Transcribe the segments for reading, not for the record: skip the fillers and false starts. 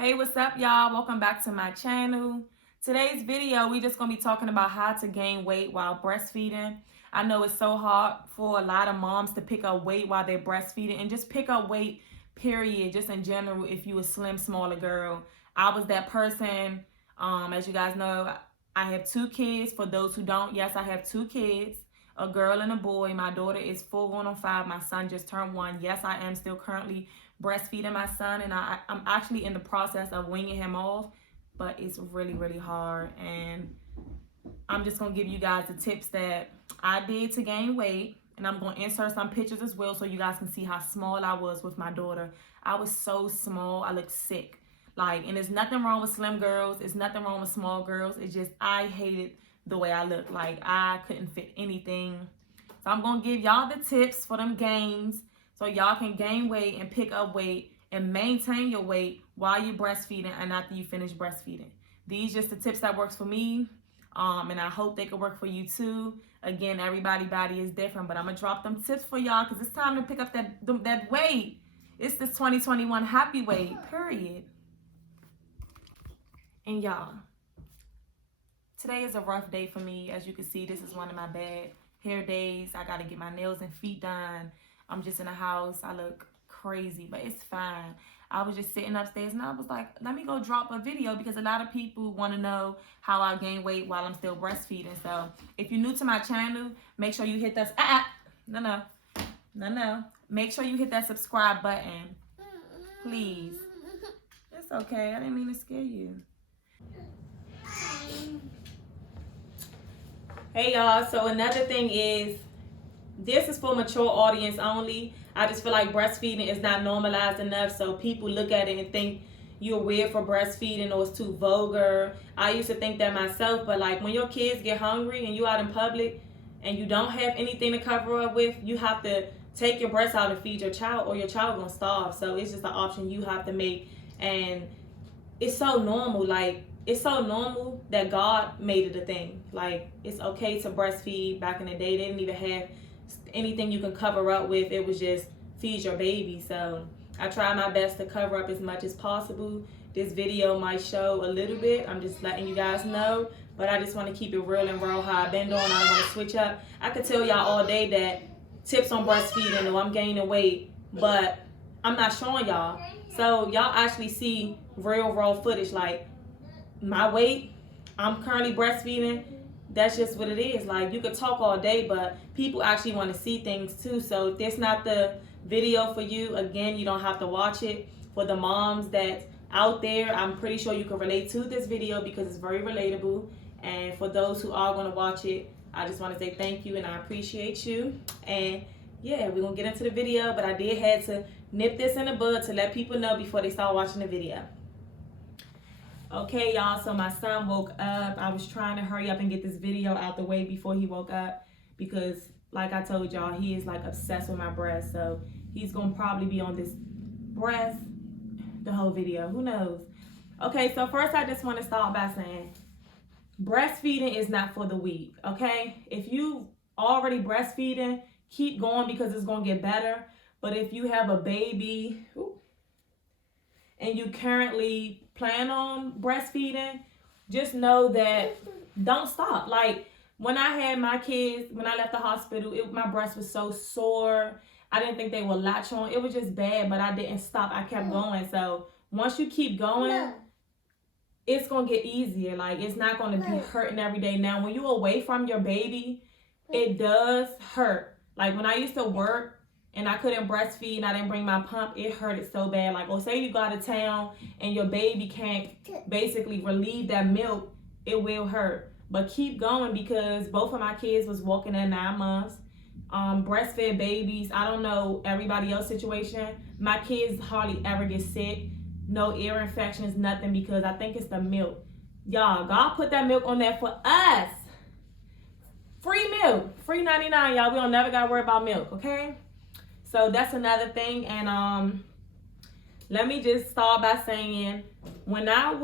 Hey, what's up, y'all? Welcome back to my channel. Today's video, we just gonna be talking about how to gain weight while breastfeeding. I know it's so hard for a lot of moms to pick up weight while they're breastfeeding and just pick up weight, period, just in general. If you a slim, smaller girl, I was that person. As you guys know, I have 2 kids. For those who don't, yes, I have 2 kids, a girl and a boy. My daughter is 4 going on 5. My son just turned 1. Yes, I am still currently breastfeeding my son, and I'm actually in the process of weaning him off, but it's really hard. And I'm just gonna give you guys the tips that I did to gain weight, and I'm gonna insert some pictures as well so you guys can see how small I was with my daughter. I was so small, I looked sick. And there's nothing wrong with slim girls, it's nothing wrong with small girls. It's just I hated the way I looked. Like, I couldn't fit anything. So I'm gonna give y'all the tips for them gains so y'all can gain weight and pick up weight and maintain your weight while you're breastfeeding and after you finish breastfeeding. These just the tips that works for me, and I hope they can work for you too. Again, everybody's body is different, but I'm gonna drop them tips for y'all because it's time to pick up that weight. It's this 2021 happy weight, period. And y'all, today is a rough day for me. As you can see, this is one of my bad hair days. I gotta get my nails and feet done. I'm just in the house. I look crazy, but it's fine. I was just sitting upstairs and I was like, let me go drop a video because a lot of people want to know how I gain weight while I'm still breastfeeding. So if you're new to my channel, make sure you hit that, no. Make sure you hit that subscribe button, please. It's okay. I didn't mean to scare you. Hey y'all, so another thing is, this is for mature audience only. I just feel like breastfeeding is not normalized enough, so people look at it and think you're weird for breastfeeding or it's too vulgar. I used to think that myself, but like when your kids get hungry and you out in public and you don't have anything to cover up with, you have to take your breast out and feed your child or your child gonna starve. So it's just an option you have to make, and it's so normal. Like, it's so normal that God made it a thing. Like, it's okay to breastfeed. Back in the day, they didn't even have anything you can cover up with. It was just feed your baby. So I try my best to cover up as much as possible. This video might show a little bit. I'm just letting you guys know, but I just want to keep it real and raw how I've been doing. I don't want to switch up. I could tell y'all all day that tips on breastfeeding or I'm gaining weight, but I'm not showing y'all. So y'all actually see real raw footage. Like, my weight, I'm currently breastfeeding. That's just what it is. Like, you could talk all day, but people actually want to see things too. So if that's not the video for you, again, you don't have to watch it. For the moms that's out there, I'm pretty sure you can relate to this video because it's very relatable. And for those who are going to watch it, I just want to say thank you and I appreciate you. And yeah, we're going to get into the video, but I did have to nip this in the bud to let people know before they start watching the video. Okay, y'all, so my son woke up. I was trying to hurry up and get this video out the way before he woke up because, like I told y'all, he is like obsessed with my breast. So he's gonna probably be on this breast the whole video. Who knows? Okay, so first I just want to start by saying breastfeeding is not for the weak, okay? If you already breastfeeding, keep going because it's gonna get better. But if you have a baby and you currently plan on breastfeeding, just know that don't stop. Like, when I had my kids, when I left the hospital, my breast was so sore. I didn't think they would latch on. It was just bad, but I didn't stop. I kept going. So once you keep going, it's going to get easier. Like, it's not going to be hurting every day. Now, when you're away from your baby, it does hurt. Like, when I used to work, and I couldn't breastfeed and I didn't bring my pump, it hurted so bad. Like, or say you go out of town and your baby can't basically relieve that milk, it will hurt. But keep going because both of my kids was walking at 9 months. Breastfed babies, I don't know everybody else's situation. My kids hardly ever get sick. No ear infections, nothing, because I think it's the milk. Y'all, God put that milk on there for us. Free milk, free 99, y'all. We don't never gotta worry about milk, okay? So that's another thing. And let me just start by saying, when I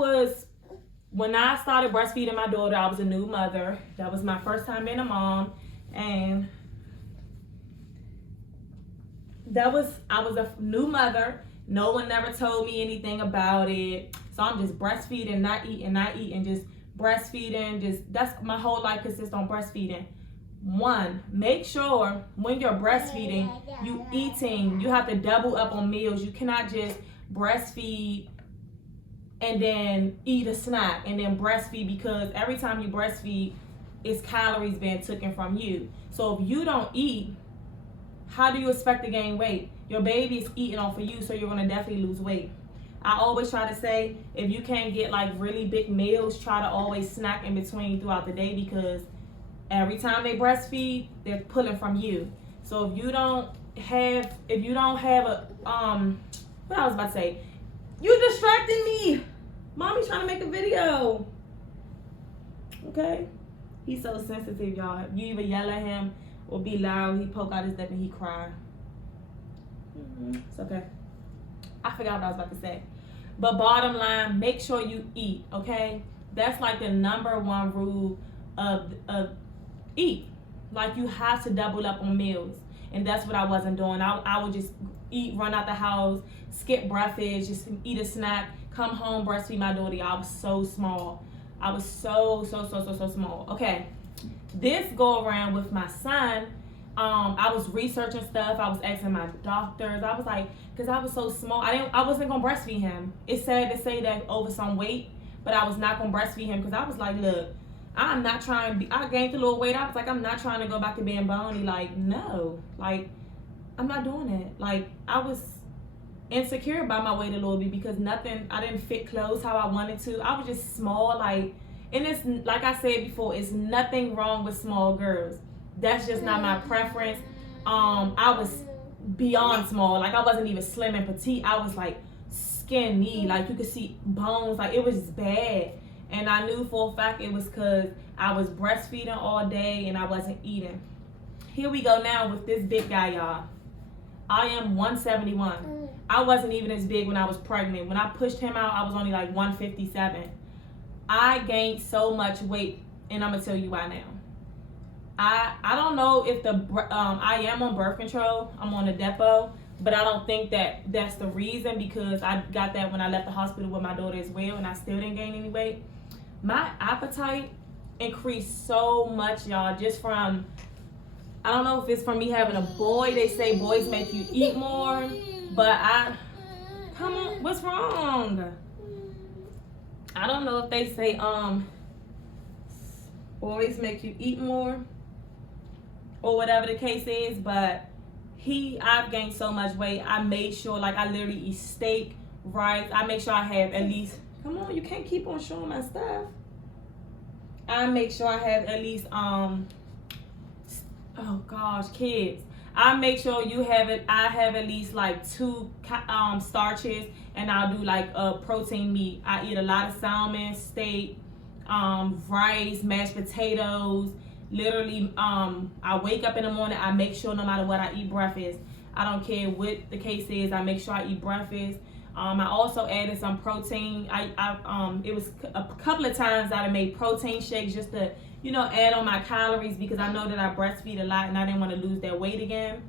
started breastfeeding my daughter, I was a new mother. That was my first time being a mom, and I was a new mother. No one never told me anything about it. So I'm just breastfeeding, not eating, just breastfeeding. That's my whole life consists on breastfeeding. One, make sure when you're breastfeeding, you have to double up on meals. You cannot just breastfeed and then eat a snack and then breastfeed, because every time you breastfeed, it's calories being taken from you. So if you don't eat, how do you expect to gain weight? Your baby is eating off of you, so you're gonna definitely lose weight. I always try to say, if you can't get like really big meals, try to always snack in between throughout the day, because every time they breastfeed, they're pulling from you. So if you don't have a what I was about to say, you distracting me. Mommy's trying to make a video. Okay? He's so sensitive, y'all. You either yell at him or be loud, he poke out his lip and he cry. It's okay. I forgot what I was about to say. But bottom line, make sure you eat, okay? That's like the number one rule of eat. Like, you have to double up on meals. And that's what I wasn't doing. I would just eat, run out the house, skip breakfast, just eat a snack, come home, breastfeed my daughter. I was so small. I was so small. Okay, this go around with my son, I was researching stuff. I was asking my doctors. I was like, because I was so small, I wasn't gonna breastfeed him. It's sad to say that over some weight, but I was not gonna breastfeed him, because I was like, look, I'm not trying to I gained a little weight. I was like, I'm not trying to go back to being bony. Like, no, like, I'm not doing it. Like, I was insecure about my weight a little bit, because I didn't fit clothes how I wanted to. I was just small, like, and it's like I said before, it's nothing wrong with small girls. That's just not my preference. I was beyond small. Like, I wasn't even slim and petite. I was like skinny, like you could see bones. Like, it was bad. And I knew for a fact it was because I was breastfeeding all day and I wasn't eating. Here we go now with this big guy, y'all. I am 171. I wasn't even as big when I was pregnant. When I pushed him out, I was only like 157. I gained so much weight, and I'm gonna tell you why now. I don't know if I am on birth control. I'm on a depot, but I don't think that's the reason, because I got that when I left the hospital with my daughter as well, and I still didn't gain any weight. My appetite increased so much, y'all, just from, I don't know if it's from me having a boy. They say boys make you eat more, but come on, what's wrong? I don't know if they say boys make you eat more or whatever the case is, but I've gained so much weight. I made sure, like, I literally eat steak, rice. I make sure I have at least, come on, you can't keep on showing my stuff. I make sure I have at least, oh gosh, kids. I make sure I have at least like 2 starches, and I'll do like protein meat. I eat a lot of salmon, steak, rice, mashed potatoes. Literally, I wake up in the morning, I make sure no matter what, I eat breakfast. I don't care what the case is, I make sure I eat breakfast. I also added some protein. It was a couple of times I made protein shakes just to, add on my calories, because I know that I breastfeed a lot and I didn't want to lose that weight again.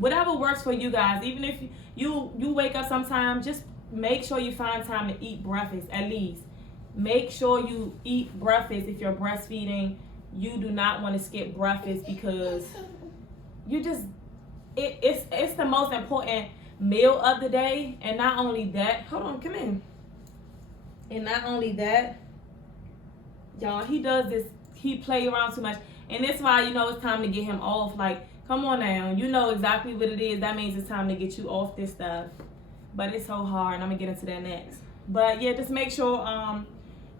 Whatever works for you guys. Even if you wake up sometime, just make sure you find time to eat breakfast at least. Make sure you eat breakfast if you're breastfeeding. You do not want to skip breakfast, because it's the most important meal of the day. And not only that, hold on, come in. And not only that, y'all, he play around too much. And that's why, it's time to get him off. Like, come on now, you know exactly what it is. That means it's time to get you off this stuff. But it's so hard, and I'm gonna get into that next. But yeah, just make sure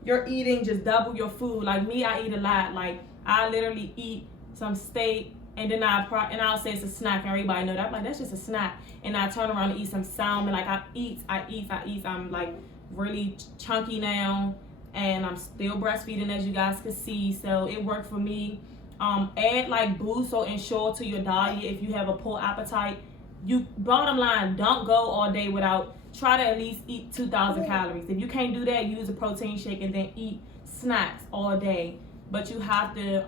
you're eating, just double your food. Like me, I eat a lot. Like, I literally eat some steak, and then I'll say it's a snack, and everybody know that. I'm like, that's just a snack. And I turn around and eat some salmon. Like, I eat. I'm like really chunky now, and I'm still breastfeeding, as you guys can see. So it worked for me. Add like Boost or Ensure to your diet if you have a poor appetite. Bottom line, don't go all day without. Try to at least eat 2,000 calories. If you can't do that, use a protein shake and then eat snacks all day. But you have to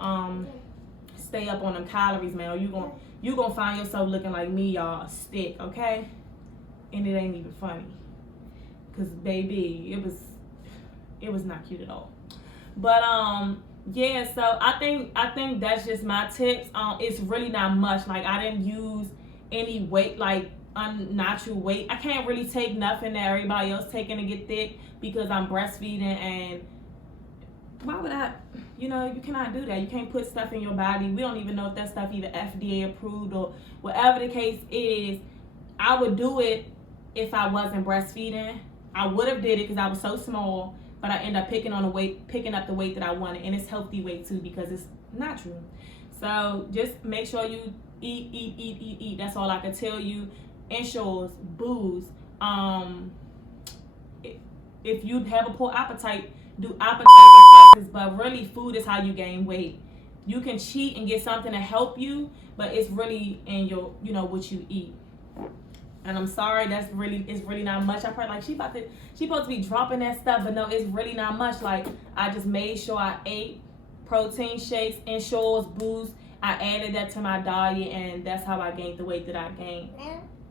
stay up on them calories, man. Or you gonna find yourself looking like me, y'all, a stick, okay? And it ain't even funny. because baby, it was not cute at all. But yeah, so I think that's just my tips. It's really not much. Like, I didn't use any weight, like unnatural weight. I can't really take nothing that everybody else taking to get thick because I'm breastfeeding, and why would I? You know, you cannot do that. You can't put stuff in your body. We don't even know if that stuff even FDA approved or whatever the case is. I would do it if I wasn't breastfeeding. I would have did it because I was so small, but I end up picking up the weight that I wanted, and it's healthy weight too because it's natural. So just make sure you eat. That's all I can tell you. Ensures, booze. If you have a poor appetite, do appetite suppressants, but really food is how you gain weight. You can cheat and get something to help you, but it's really in your, you know, what you eat. And I'm sorry, it's really not much. I probably like she supposed to be dropping that stuff, but no, it's really not much. Like, I just made sure I ate protein shakes, Ensures, boost. I added that to my diet, and that's how I gained the weight that I gained.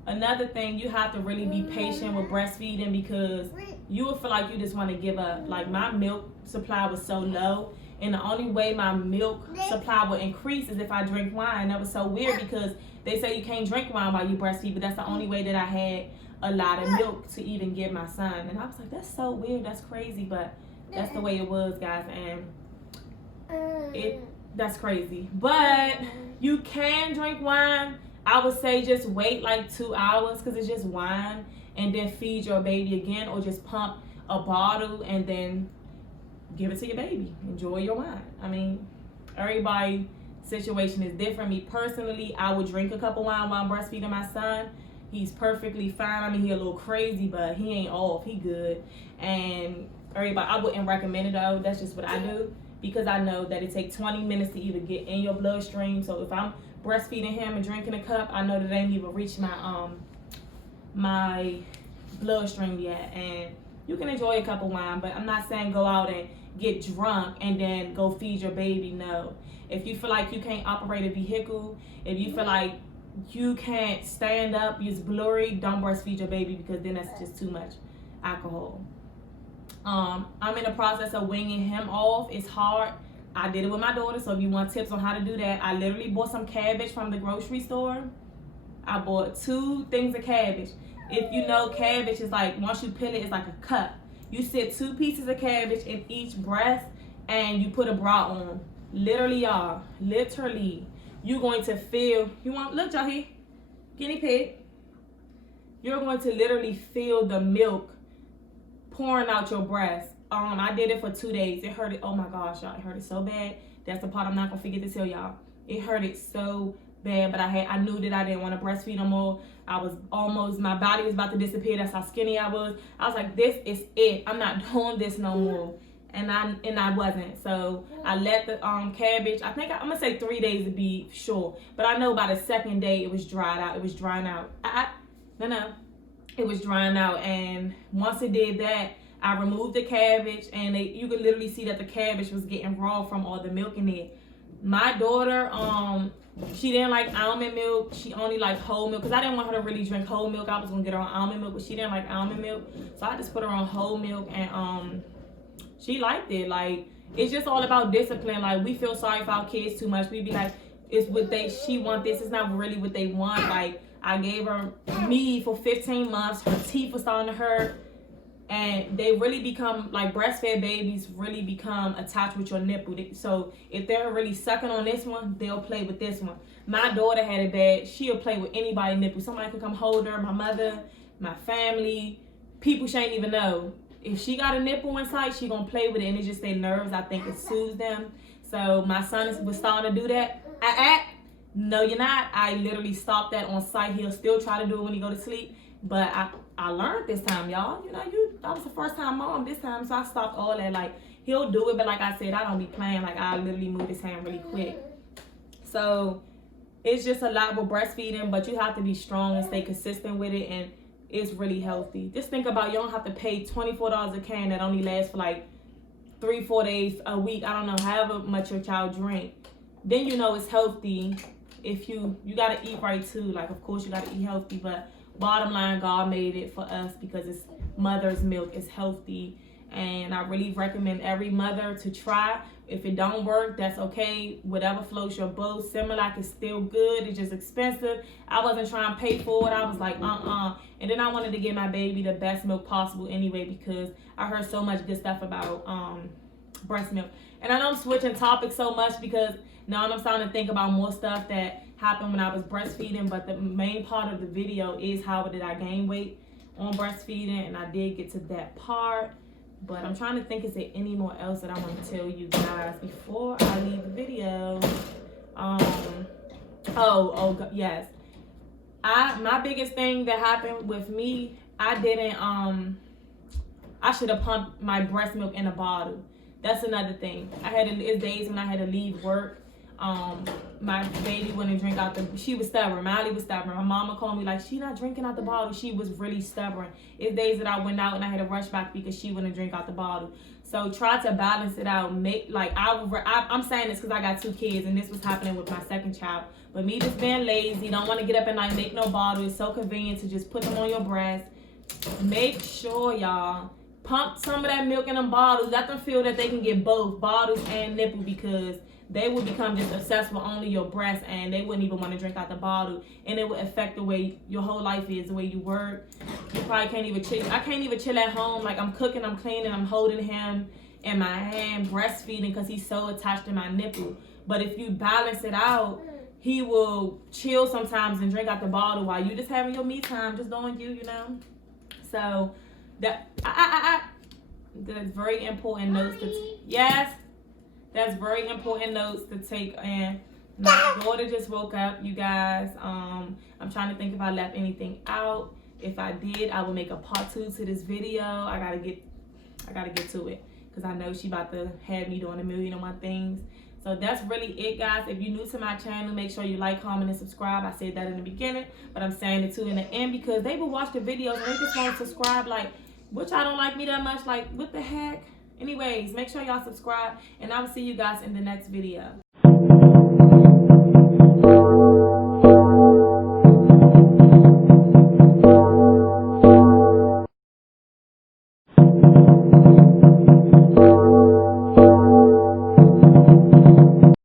Another thing, you have to really be patient with breastfeeding because you will feel like you just want to give up. Like, my milk supply was so low, and the only way my milk supply would increase is if I drink wine. That was so weird because they say you can't drink wine while you breastfeed, but that's the only way that I had a lot of milk to even give my son. And I was like, that's so weird, that's crazy, but that's the way it was, guys, and that's crazy. But you can drink wine. I would say just wait like 2 hours because it's just wine, and then feed your baby again, or just pump a bottle and then give it to your baby. Enjoy your wine. I mean, everybody's situation is different. Me personally, I would drink a cup of wine while I'm breastfeeding my son. He's perfectly fine. I mean, he a little crazy, but he ain't off. He good. And everybody, I wouldn't recommend it though. That's just what I do because I know that it takes 20 minutes to even get in your bloodstream. So if I'm breastfeeding him and drinking a cup, I know that they ain't even reached my bloodstream yet. And you can enjoy a cup of wine, but I'm not saying go out and get drunk and then go feed your baby. No. If you feel like you can't operate a vehicle, if you feel like you can't stand up, you're blurry, don't breastfeed your baby because then that's just too much alcohol. I'm in the process of weaning him off. It's hard. I did it with my daughter, so if you want tips on how to do that, I literally bought some cabbage from the grocery store. I bought 2 things of cabbage. If you know, cabbage is like, once you peel it, it's like a cut. You sit 2 pieces of cabbage in each breast, and you put a bra on. Literally, y'all, you're going to feel, look, y'all here, guinea pig. You're going to literally feel the milk pouring out your breast. I did it for 2 days. It hurt. Oh my gosh, y'all, it hurt it so bad. That's the part I'm not gonna forget to tell y'all. It hurt it so bad, but I knew that I didn't want to breastfeed no more. My body was about to disappear. That's how skinny I was. I was like, this is it. I'm not doing this no more. And I wasn't. So I let the cabbage, I think I'm gonna say 3 days to be sure. But I know by the 2nd day it was dried out. It was drying out. It was drying out. And once it did that, I removed the cabbage, and you could literally see that the cabbage was getting raw from all the milk in it. My daughter, she didn't like almond milk. She only liked whole milk because I didn't want her to really drink whole milk. I was gonna get her on almond milk, but she didn't like almond milk, so I just put her on whole milk, and she liked it. Like, it's just all about discipline. Like, we feel sorry for our kids too much. We be like, it's what she want this. It's not really what they want. Like, I gave her me for 15 months. Her teeth were starting to hurt. And they really become, like, breastfed babies really become attached with your nipple. So if they're really sucking on this one, they'll play with this one. My daughter had it bad. She'll play with anybody's nipple. Somebody could come hold her, my mother, my family, people she ain't even know. If she got a nipple in sight, she gonna play with it, and it's just their nerves. I think it soothes them. So my son was starting to do that. No, you're not. I literally stopped that on sight. He'll still try to do it when he go to sleep. But I learned this time, y'all. You know, I was the first time mom this time, so I stopped all that. Like, he'll do it, but like I said, I don't be playing. Like, I literally move his hand really quick. So it's just a lot with breastfeeding, but you have to be strong and stay consistent with it, and it's really healthy. Just think about, you don't have to pay $24 a can that only lasts for like 3-4 days a week. I don't know, however much your child drink. Then you know it's healthy. If you gotta eat right too. Like, of course you gotta eat healthy, but bottom line, God made it for us because it's mother's milk. It's healthy, and I really recommend every mother to try. If it don't work, that's okay. Whatever floats your boat. Similac is still good. It's just expensive. I wasn't trying to pay for it. I was like, And then I wanted to give my baby the best milk possible anyway, because I heard so much good stuff about breast milk. And I know I'm switching topics so much because now I'm starting to think about more stuff that happened when I was breastfeeding. But the main part of the video is how did I gain weight on breastfeeding, and I did get to that part. But I'm trying to think, is there any more else that I want to tell you guys before I leave the video? Yes. My biggest thing that happened with me, I should have pumped my breast milk in a bottle. That's another thing. It's days when I had to leave work. My baby wouldn't drink out she was stubborn. Miley was stubborn. My mama called me like, she not drinking out the bottle. She was really stubborn. It's days that I went out and I had to rush back because she wouldn't drink out the bottle. So try to balance it out. I'm saying this because I got 2 kids and this was happening with my second child. But me just being lazy, don't want to get up at night, make no bottle. It's so convenient to just put them on your breast. Make sure, y'all, pump some of that milk in them bottles. Let them feel that they can get both bottles and nipple, because they will become just obsessed with only your breast and they wouldn't even want to drink out the bottle, and it will affect the way your whole life is, the way you work. You probably can't even chill. I can't even chill at home. Like, I'm cooking, I'm cleaning, I'm holding him in my hand, breastfeeding, because he's so attached to my nipple. But if you balance it out, he will chill sometimes and drink out the bottle while you just having your me time, just doing you, So that's very important notes That's very important notes to take. And my daughter just woke up, you guys. I'm trying to think if I left anything out. If I did, I will make a part 2 to this video. I gotta get to it because I know she about to have me doing 1,000,001 things. So that's really it, guys. If you're new to my channel, make sure you like, comment, and subscribe. I said that in the beginning, but I'm saying it too in the end because they will watch the videos and they just won't subscribe. Like, which I don't like me that much. Like, what the heck? Anyways, make sure y'all subscribe, and I will see you guys in the next video.